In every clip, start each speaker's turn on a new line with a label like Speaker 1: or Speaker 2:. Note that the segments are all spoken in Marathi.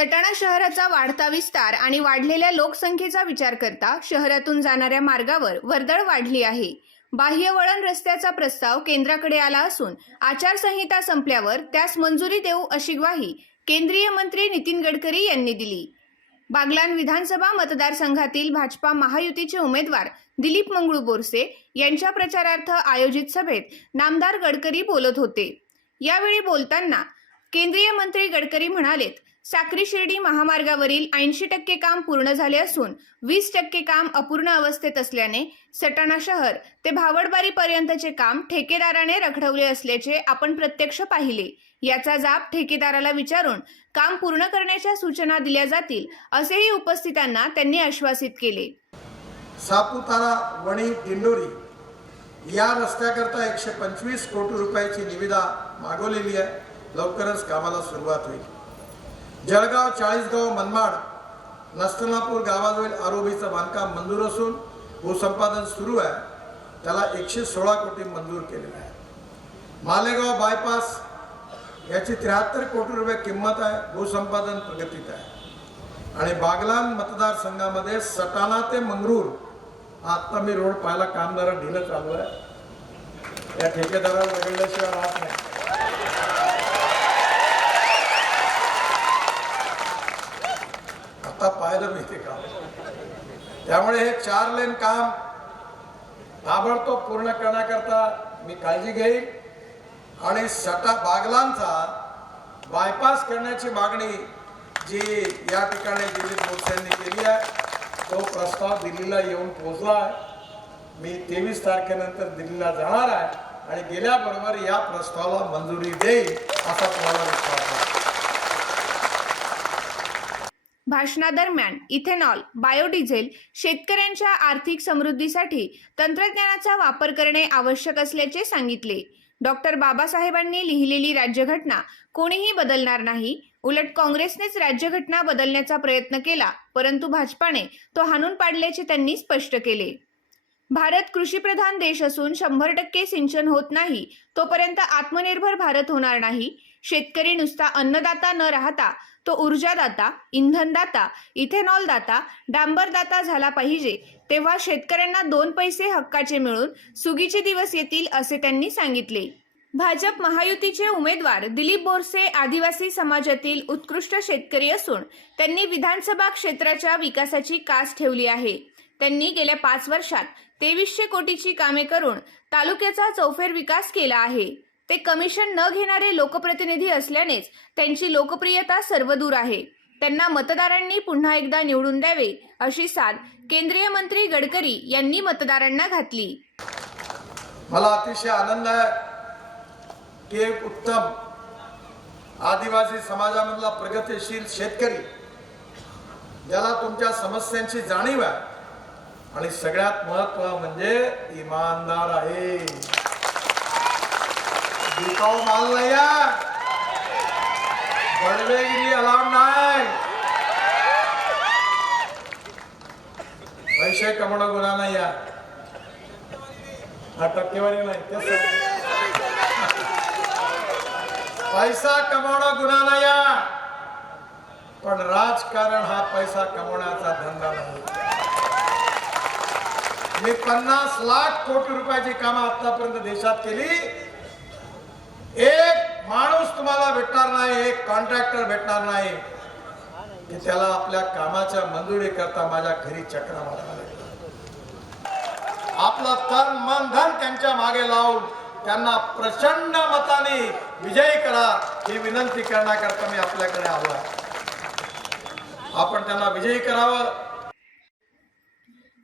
Speaker 1: सटाणा शहराचा वाढता विस्तार आणि वाढलेल्या लोकसंख्येचा विचार करता शहरातून जाणाऱ्या मार्गावर वर्दळ वाढली आहे. बाह्य वळण रस्त्याचा प्रस्ताव केंद्राकडे आला असून आचारसंहिता संपल्यावर त्यास मंजुरी देऊ अशी ग्वाही केंद्रीय मंत्री नितीन गडकरी यांनी दिली. बागलान विधानसभा मतदारसंघातील भाजपा महायुतीचे उमेदवार दिलीप मंगळू बोरसे यांच्या प्रचारार्थ आयोजित सभेत नामदार गडकरी बोलत होते. यावेळी बोलताना केंद्रीय मंत्री गडकरी म्हणालेत साक्री शिर्डी महामार्गावरील ऐंशी टक्के काम पूर्ण झाले असून वीस टक्के काम अपूर्ण अवस्थेत असल्याने सटाणा शहर ते भावडबारी पर्यंतचे काम ठेकेदाराने रखडवले असल्याचे आपण प्रत्यक्ष पाहिले. याचा जाब ठेकेदाराला विचारून काम पूर्ण करण्याच्या सूचना दिल्या जातील असेही उपस्थितांना त्यांनी आश्वासित केले.
Speaker 2: सापुतारा वणी दिंडोरी या रस्त्याकरता एकशे पंचवीस कोटी रुपयाची निविदा मागवलेली आहे. लवकरच कामाला सुरुवात होईल. जळगाव चाळीसगाव मनमाड नस्तनापूर गावाजवळील आरोबीचं बांधकाम मंजूर असून भूसंपादन सुरू आहे. त्याला एकशे सोळा कोटी मंजूर केलेलं आहे. मालेगाव बायपास याची त्र्याहत्तर कोटी रुपये किंमत आहे भूसंपादन प्रगतीत आहे. आणि बागलान मतदारसंघामध्ये सटाणा ते मंगरूर आत्ता मी रोड पाहायला काम ढिलं चालू आहे. या ठेकेदाराला वगळल्याशिवाय राहत नाही. आता पाहायला मिळते का काम. त्यामुळे हे चार लेन काम ताबडतोब पूर्ण करण्याकरता मी काळजी घेईन. आणि सटा बागलांचा बायपास करण्याची मागणी जी या ठिकाणी दिलीप बोरसे केली आहे तो प्रस्ताव दिल्लीला येऊन पोहोचला आहे. मी तेवीस तारखेनंतर दिल्लीला जाणार आहे आणि गेल्याबरोबर या प्रस्तावाला मंजुरी देईल असा तुम्हाला विश्वास आहे.
Speaker 1: भाषणादरम्यान इथेनॉल बायोडिझेल शेतकऱ्यांच्या आर्थिक समृद्धीसाठी तंत्रज्ञानाचा वापर करणे आवश्यक असल्याचे सांगितले. डॉक्टर बाबासाहेबांनी लिहिलेली राज्यघटना कोणीही बदलणार नाही. उलट काँग्रेसनेच राज्यघटना बदलण्याचा प्रयत्न केला परंतु भाजपाने तो हाणून पाडल्याचे त्यांनी स्पष्ट केले. भारत कृषीप्रधान देश असून शंभर टक्के सिंचन होत नाही तोपर्यंत आत्मनिर्भर भारत होणार नाही. शेतकरी नुसता अन्नदाता न राहता तो ऊर्जादाता इंधनदाता इथेनॉलदाता डांबरदाता झाला पाहिजे तेव्हा शेतकऱ्यांना दोन पैसे हक्काचे मिळून सुगीचे दिवस येतील असे त्यांनी सांगितले. भाजप महायुतीचे उमेदवार दिलीप बोरसे आदिवासी समाजातील उत्कृष्ट शेतकरी असून त्यांनी विधानसभा क्षेत्राच्या विकासाची कास ठेवली आहे. त्यांनी गेल्या पाच वर्षात तेवीसशे कोटीची कामे करून तालुक्याचा चौफेर विकास केला आहे. ते कमिशन न घेणारे लोकप्रतिनिधी असल्यानेच त्यांची लोकप्रियता सर्वदूर आहे. त्यांना मतदारांनी पुन्हा एकदा निवडून द्यावे अशी साथ केंद्रीय मंत्री गडकरी यांनी मतदारांना घातली.
Speaker 2: मला अतिशय आनंद आहे की एक उत्तम आदिवासी समाजामधला प्रगतीशील शेतकरी ज्याला तुमच्या समस्यांची जाणीव आहे. आणि सगळ्यात महत्त्व म्हणजे इमानदार आहे. टिकाऊ माल नाही बडवेगिरी अलाउड नाही पैसे कमवणं गुन्हा नाही या हा टक्केवारी नाही पैसा कमावणं गुन्हा नाही पण राजकारण हा पैसा कमवण्याचा धंदा नाही. मी पन्नास लाख कोटी रुपयाची कामं आतापर्यंत देशात केली. एक माणूस तुम्हाला भेटणार नाही एक कॉन्ट्रॅक्टर भेटणार नाही की त्याला आपल्या कामाच्या मंजुरी करता माझ्या घरी चक्रा मारायला लागेल. आपलं तन मन धन त्यांच्या मागे लावून त्यांना प्रचंड मताने विजयी करा ही विनंती करण्याकरता मी आपल्याकडे आलो आपण त्यांना विजयी करावं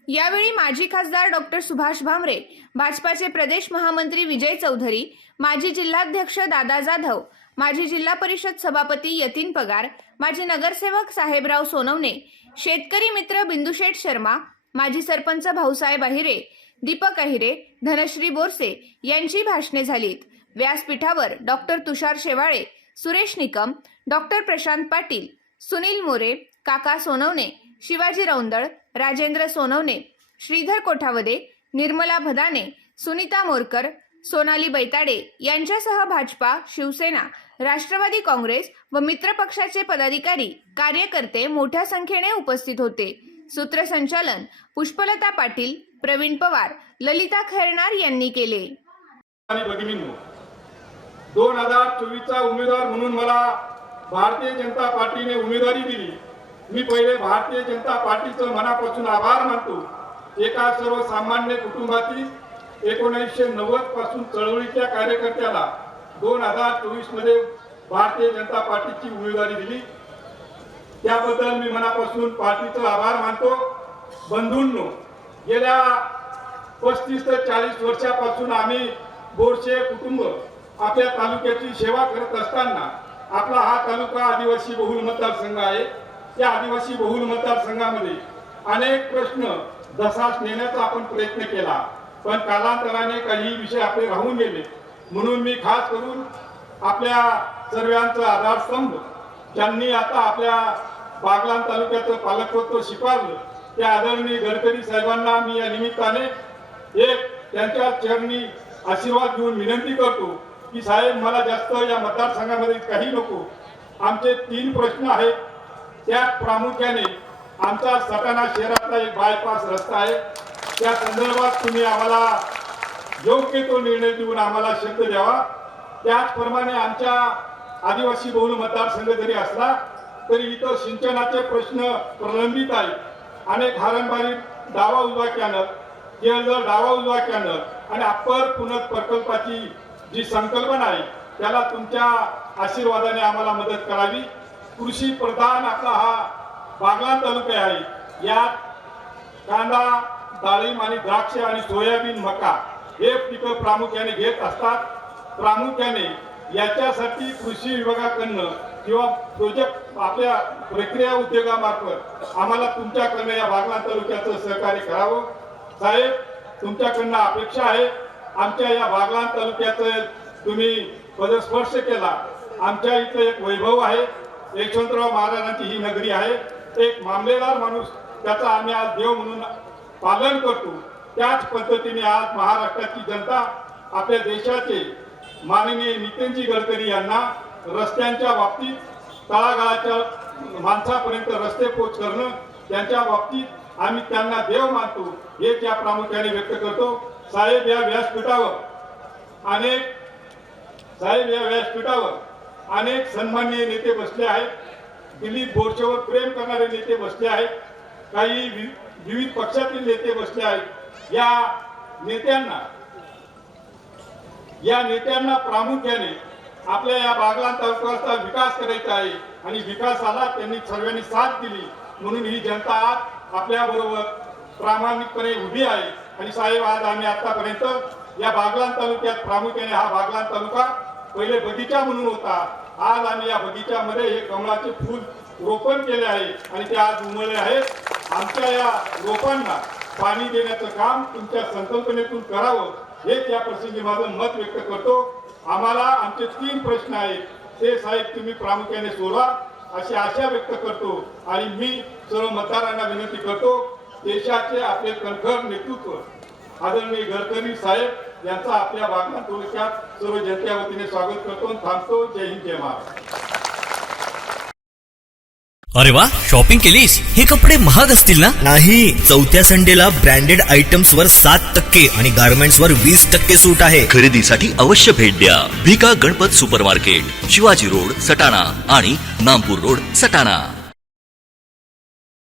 Speaker 1: यावेळी माजी खासदार डॉक्टर सुभाष भामरे भाजपाचे प्रदेश महामंत्री विजय चौधरी माजी जिल्हाध्यक्ष दादा जाधव माजी जिल्हा परिषद सभापती यतीन पगार माजी नगरसेवक साहेबराव सोनवणे शेतकरी मित्र बिंदुशेठ शर्मा माजी सरपंच भाऊसाहेब अहिरे दीपक अहिरे धनश्री बोरसे यांची भाषणे झालीत. व्यासपीठावर डॉक्टर तुषार शेवाळे सुरेश निकम डॉक्टर प्रशांत पाटील सुनील मोरे काका सोनवणे शिवाजी रौंदळ राजेंद्र सोनवणे श्रीधर कोठावदे निर्मला भदाने सुनीता मोरकर सोनाली बैताडे यांच्यासह भाजपा शिवसेना राष्ट्रवादी काँग्रेस व मित्रपक्षाचे पदाधिकारी कार्यकर्ते मोठ्या संख्येने उपस्थित होते. सूत्रसंचालन पुष्पलता पाटील प्रवीण पवार ललिता खैरनार यांनी केले.
Speaker 3: दोन हजार चोवीसचा उमेदवार म्हणून मला भारतीय जनता पार्टीने उमेदवारी दिली. मी पहिले भारतीय जनता पार्टीचं मनापासून आभार मानतो. एका सर्वसामान्य कुटुंबातील एकोणीसशे नव्वदपासून चळवळीच्या कार्यकर्त्याला दोन हजार चोवीसमध्ये भारतीय जनता पार्टीची उमेदवारी दिली. त्याबद्दल मी मनापासून पार्टीचा आभार मानतो. बंधूंनो गेल्या पस्तीस ते चाळीस वर्षापासून आम्ही बोरशे कुटुंब आपल्या तालुक्याची सेवा करत असताना आपला हा तालुका आदिवासी बहुल मतदारसंघ आहे. या आदिवासी बहुल मतदारसंघामध्ये अनेक प्रश्न दसास नेण्याचा आपण प्रयत्न केला. पण कालांतराने काही विषय आपले राहून गेले. म्हणून मी खास करून आपल्या सर्वांचा आधारस्तंभ ज्यांनी आता आपल्या बागलान तालुक्याचं पालकत्व स्वीकारलं त्या आदरणीय गडकरी साहेबांना मी या निमित्ताने एक त्यांच्या चरणी आशीर्वाद घेऊन विनंती करतो की साहेब मला जास्त या मतदारसंघामध्ये काही नको. आमचे तीन प्रश्न आहेत. त्या प्रामुख्याने आमचा सटाणा शहरातला एक बायपास रस्ता आहे. त्या संदर्भात तुम्ही आम्हाला योग्य तो निर्णय देऊन आम्हाला शब्द द्यावा. त्याचप्रमाणे आमच्या आदिवासी बहुल मतदारसंघ जरी असला तरी इथं सिंचनाचे प्रश्न प्रलंबित आहे अनेक हारणबारी डावा उजवा कॅनल केळझर डावा उजवा कॅनल आणि अप्पर पुनत प्रकल्पाची जी संकल्पना आहे त्याला तुमच्या आशीर्वादाने आम्हाला मदत करावी. कृषी प्रधान आपला हा बागलाण तालुका आहे. यात कांदा डाळिंब आणि द्राक्ष आणि सोयाबीन मका हे पिकं प्रामुख्याने घेत असतात. प्रामुख्याने याच्यासाठी कृषी विभागाकडनं किंवा प्रोजेक्ट आपल्या प्रक्रिया उद्योगामार्फत आम्हाला तुमच्याकडनं या बागलाण तालुक्याचं सहकार्य करावं. साहेब तुमच्याकडनं अपेक्षा आहे. आमच्या या बागलाण तालुक्याचं तुम्ही पदस्पर्श केला. आमच्या इथं एक वैभव आहे. यशवंतराव महाराजांची ही नगरी आहे. एक मामलेदार माणूस त्याचा आम्ही आज देव म्हणून पालन करतो. त्याच पद्धतीने आज महाराष्ट्राची जनता आपल्या देशाचे माननीय नितीनजी गडकरी यांना रस्त्यांच्या बाबतीत तळागाळाच्या माणसापर्यंत रस्ते पोच करणं त्यांच्या बाबतीत आम्ही त्यांना देव मानतो हे त्या प्रामुख्याने व्यक्त करतो. साहेब या व्यासपीठावर अनेक साहेब या व्यासपीठावर अनेक सन्माननीय नेते बसले आहेत. दिलीप बोरचेवर प्रेम करणारे नेते बसले आहेत. काही वि- विविध पक्षातील नेते बसले आहेत. या नेत्यांना या नेत्यांना प्रामुख्याने आपल्या या बागलान तालुक्याचा विकास करायचा आहे आणि विकासाला त्यांनी सर्वांनी साथ दिली म्हणून ही जनता आज आपल्या बरोबर प्रामाणिकपणे उभी आहे. आणि साहेब आज आम्ही आतापर्यंत या बागलान तालुक्यात प्रामुख्याने हा बागलान तालुका पहिले बगीचा म्हणून होता. आज आम्ही या बगीच्यामध्ये हे कमळाचे फूल रोपण केले आहे आणि ते आज उमळले आहेत आमच्या या रोपांना पाणी देण्याचं काम तुमच्या संकल्पनेतून करावं हेच या प्रसंगी माझं मत व्यक्त करतो. आम्हाला आमचे तीन प्रश्न आहेत. ते साहेब तुम्ही प्रामुख्याने सोडवा अशी आशा व्यक्त करतो आणि मी सर्व मतदारांना विनंती करतो देशाचे आपले कणखर नेतृत्व. आदरणीय गडकरी साहेब यांचा आपल्या बागलाण तालुक्यात सर्व जनतेच्या वतीने स्वागत करतो आणि थांबतो. जय हिंद जय महाराष्ट्र.
Speaker 4: अरे वा शॉपिंग केलीस? हे कपडे महाग असतील ना?
Speaker 5: नाही चौथ्या संडेला ब्रँडेड आयटम्स वर सात टक्के आणि गारमेंट्स वर वीस टक्के सूट आहे.
Speaker 6: खरेदीसाठी अवश्य भेट द्या. Bhika Ganpat super market Shivaji road Satana आणि नामपूर रोड सटाणा.